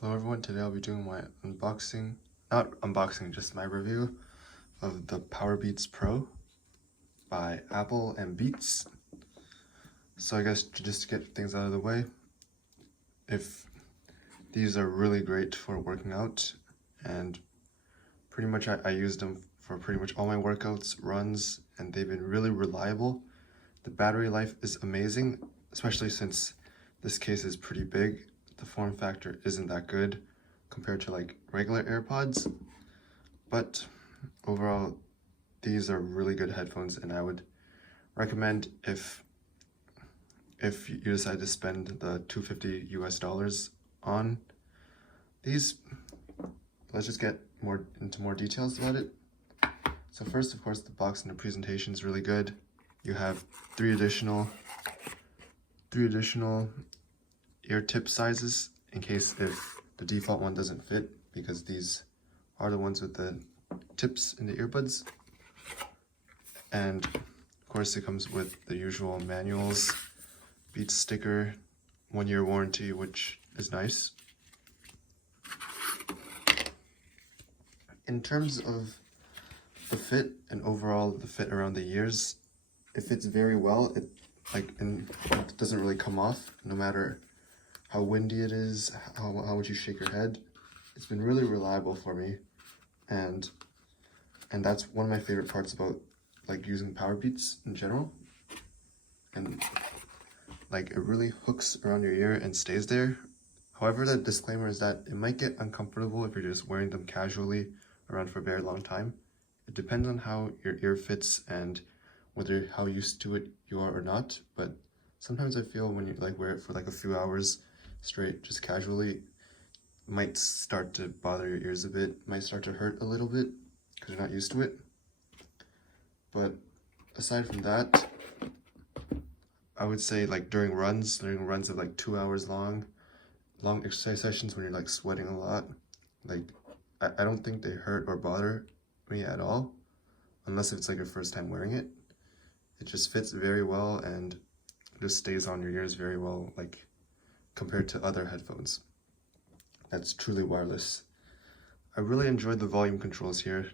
Hello everyone, today I'll be doing my unboxing, not unboxing, just my review of the Powerbeats Pro by Apple and Beats. So I guess just to get things out of the way, if these are really great for working out, and pretty much I used them for pretty much all my workouts, runs, and they've been really reliable. The battery life is amazing, especially since this case is pretty big. The form factor isn't that good compared to like regular AirPods, but overall these are really good headphones, and I would recommend if you decide to spend the $250 US on these. Let's just get into more details about it. So first, of course, the box and the presentation is really good. You have three additional ear tip sizes in case if the default one doesn't fit, because these are the ones with the tips in the earbuds. And of course it comes with the usual manuals, Beats sticker, 1-year warranty, which is nice. In terms of the fit and overall the fit around the ears, it fits very well. It doesn't really come off no matter how windy it is, how much you shake your head. It's been really reliable for me, and that's one of my favorite parts about like using Powerbeats in general. And like it really hooks around your ear and stays there. However, the disclaimer is that it might get uncomfortable if you're just wearing them casually around for a very long time. It depends on how your ear fits and how used to it you are or not, but sometimes I feel when you like wear it for like a few hours straight, just casually, it might start to bother your ears a bit, might start to hurt a little bit because you're not used to it. But aside from that, I would say like during runs of like 2 hours long exercise sessions when you're like sweating a lot, like I don't think they hurt or bother me at all, unless it's like your first time wearing it. It just fits very well and just stays on your ears very well, like compared to other headphones that's truly wireless. I really enjoyed the volume controls here.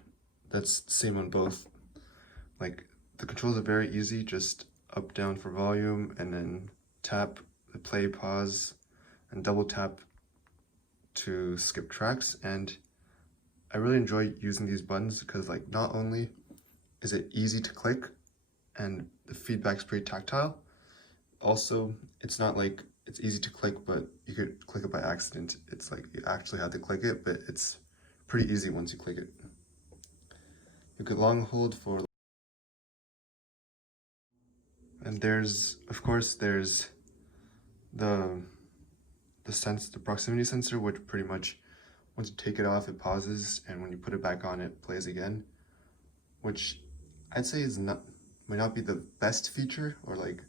That's the same on both. Like the controls are very easy, just up down for volume, and then tap the play, pause, and double tap to skip tracks. And I really enjoy using these buttons because like not only is it easy to click and the feedback's pretty tactile, also it's not like it's easy to click but you could click it by accident. It's like you actually have to click it, but it's pretty easy once you click it. You could long hold for, and there's of course there's the proximity sensor, which pretty much once you take it off it pauses, and when you put it back on it plays again, which I'd say might not be the best feature, or like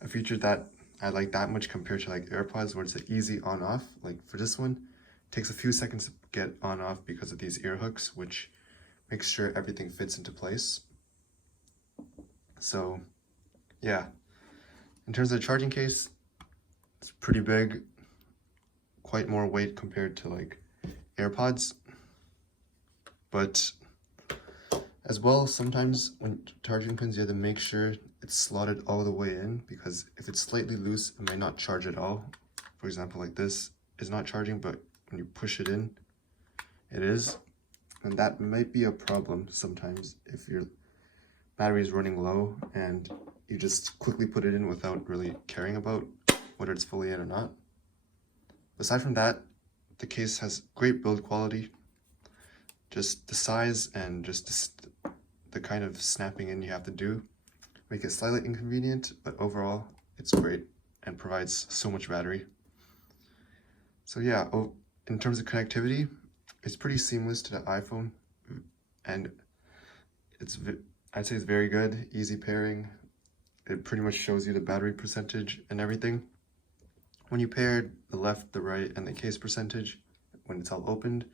a feature that I like that much compared to like AirPods where it's an easy on off. Like for this one, it takes a few seconds to get on off because of these ear hooks, which makes sure everything fits into place. So yeah, in terms of the charging case, it's pretty big, quite more weight compared to like AirPods, but as well, sometimes when charging pins, you have to make sure it's slotted all the way in, because if it's slightly loose, it might not charge at all. For example, like this is not charging, but when you push it in, it is. And that might be a problem sometimes if your battery is running low and you just quickly put it in without really caring about whether it's fully in or not. Aside from that, the case has great build quality. Just the size and just the kind of snapping in you have to do make it slightly inconvenient, but overall it's great and provides so much battery. So yeah, in terms of connectivity, it's pretty seamless to the iPhone, and I'd say it's very good, easy pairing. It pretty much shows you the battery percentage and everything. When you pair the left, the right, and the case percentage when it's all opened.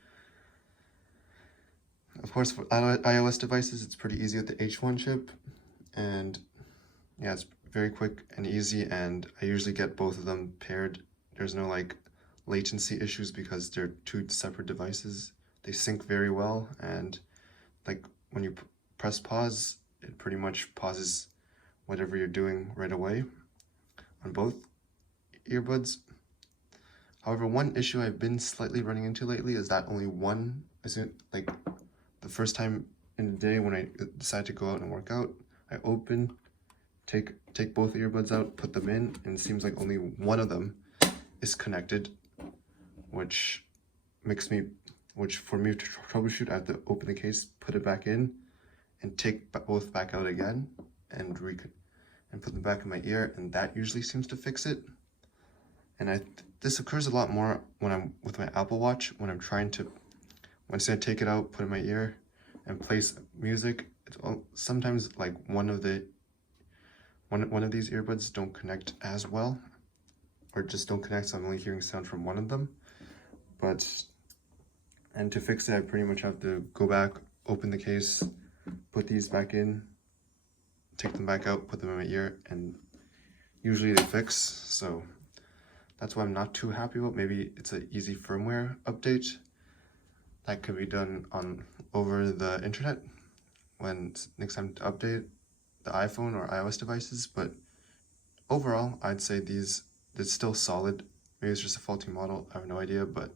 Of course, for iOS devices, it's pretty easy with the H1 chip, and yeah, it's very quick and easy, and I usually get both of them paired. There's no like latency issues because they're two separate devices. They sync very well, and like when you press pause, it pretty much pauses whatever you're doing right away on both earbuds. However, one issue I've been slightly running into lately is that only one, like the first time in the day when I decide to go out and work out, I open, take both earbuds out, put them in, and it seems like only one of them is connected, which for me to troubleshoot, I have to open the case, put it back in, and take both back out again, and put them back in my ear, and that usually seems to fix it. And this occurs a lot more when I'm with my Apple Watch, when I'm trying to, once I take it out, put it in my ear, and place music. Sometimes like one of these earbuds don't connect as well, or just don't connect, so I'm only hearing sound from one of them. And to fix it, I pretty much have to go back, open the case, put these back in, take them back out, put them in my ear, and usually they fix. So that's why I'm not too happy about. Maybe it's an easy firmware update that could be done over the internet when it's next time to update the iPhone or iOS devices. But overall, I'd say it's still solid. Maybe it's just a faulty model, I have no idea, but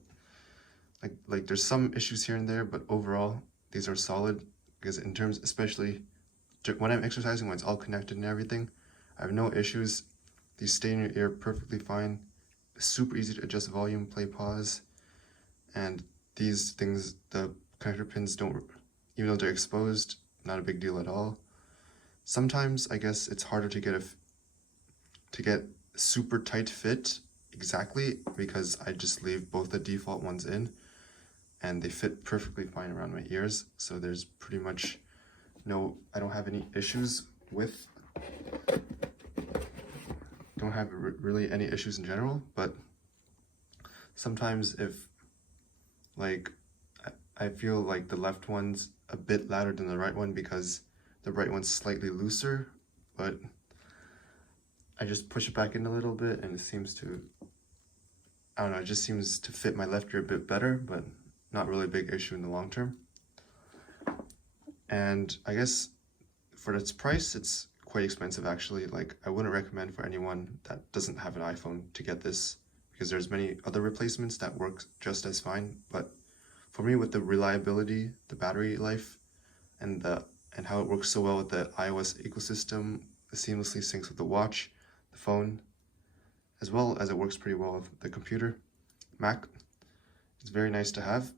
like there's some issues here and there, but overall these are solid, because in terms, especially when I'm exercising, when it's all connected and everything, I have no issues. These stay in your ear perfectly fine. It's super easy to adjust volume, play, pause, and these things, the connector pins don't, even though they're exposed, not a big deal at all. Sometimes I guess it's harder to get super tight fit exactly, because I just leave both the default ones in and they fit perfectly fine around my ears. So there's pretty much I don't have any issues don't have really any issues in general. But sometimes if like I feel like the left one's a bit louder than the right one because the right one's slightly looser, but I just push it back in a little bit and it seems to, I don't know, it just seems to fit my left ear a bit better, but not really a big issue in the long term. And I guess for its price, it's quite expensive actually. Like, I wouldn't recommend for anyone that doesn't have an iPhone to get this, because there's many other replacements that work just as fine. But for me, with the reliability, the battery life, and how it works so well with the iOS ecosystem, it seamlessly syncs with the watch, the phone, as well as it works pretty well with the computer, Mac. It's very nice to have.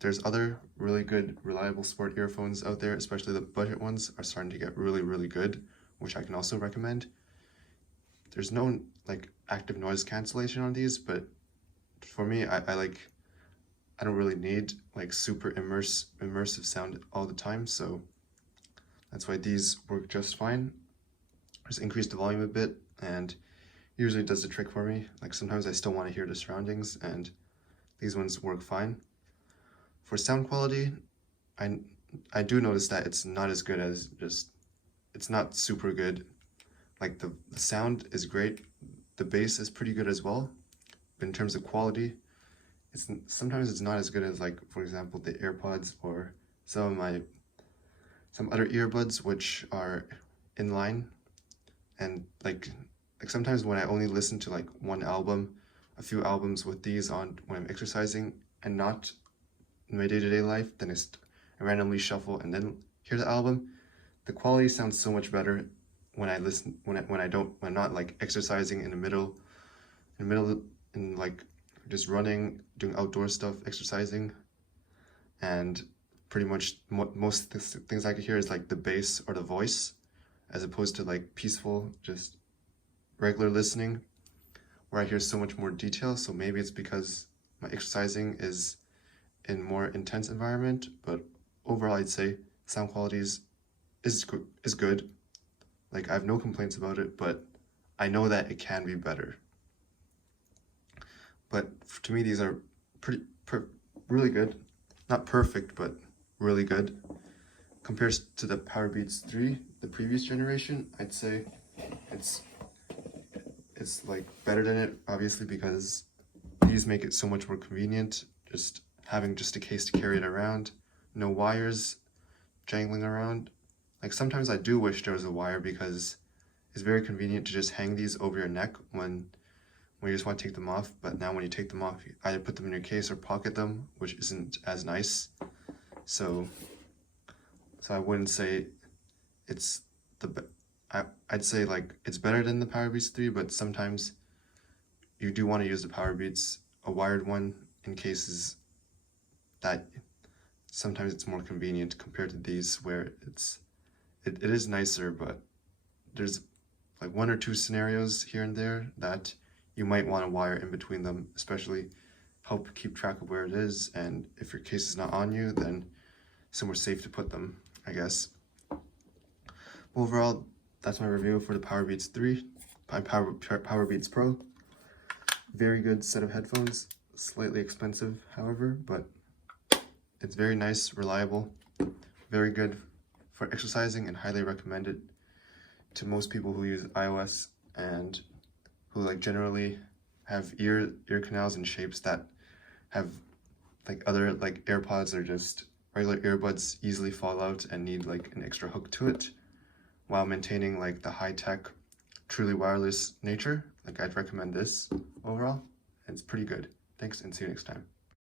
There's other really good, reliable sport earphones out there, especially the budget ones are starting to get really, really good, which I can also recommend. There's no like active noise cancellation on these, but for me, I don't really need like super immersive sound all the time, so that's why these work just fine. Just increase the volume a bit, and usually does the trick for me. Like sometimes I still want to hear the surroundings, and these ones work fine. For sound quality, I do notice that it's not as good as it's not super good. Like the sound is great, the bass is pretty good as well, but in terms of quality, sometimes it's not as good as, like, for example, the AirPods or some other earbuds which are in line. And like sometimes when I only listen to like one album, a few albums with these on when I'm exercising and not in my day-to-day life, then I randomly shuffle and then hear the album, the quality sounds so much better when I'm not like exercising in the middle, in like just running, doing outdoor stuff, exercising, and pretty much most things I could hear is like the bass or the voice, as opposed to like peaceful, just regular listening, where I hear so much more detail. So maybe it's because my exercising is in more intense environment, but overall I'd say sound quality is good. Like, I have no complaints about it, but I know that it can be better. But to me, these are really good. Not perfect, but really good. Compared to the Powerbeats 3, the previous generation, I'd say it's like better than it, obviously, because these make it so much more convenient, just having just a case to carry it around, no wires jangling around. Like sometimes I do wish there was a wire because it's very convenient to just hang these over your neck when you just want to take them off, but now when you take them off, you either put them in your case or pocket them, which isn't as nice. So I wouldn't say it's I'd say like it's better than the Powerbeats 3, but sometimes you do want to use the Powerbeats, a wired one, in cases that sometimes it's more convenient compared to these where it is nicer, but there's like one or two scenarios here and there that you might want to wire in between them, especially help keep track of where it is, and if your case is not on you, then somewhere safe to put them, I guess. Overall, that's my review for the Powerbeats 3 by Powerbeats Pro. Very good set of headphones, slightly expensive, however, but it's very nice, reliable, very good for exercising, and highly recommended to most people who use iOS and who like generally have ear canals and shapes that have like other like AirPods or just regular earbuds easily fall out and need like an extra hook to it, while maintaining like the high-tech, truly wireless nature. Like I'd recommend this overall. It's pretty good. Thanks and see you next time.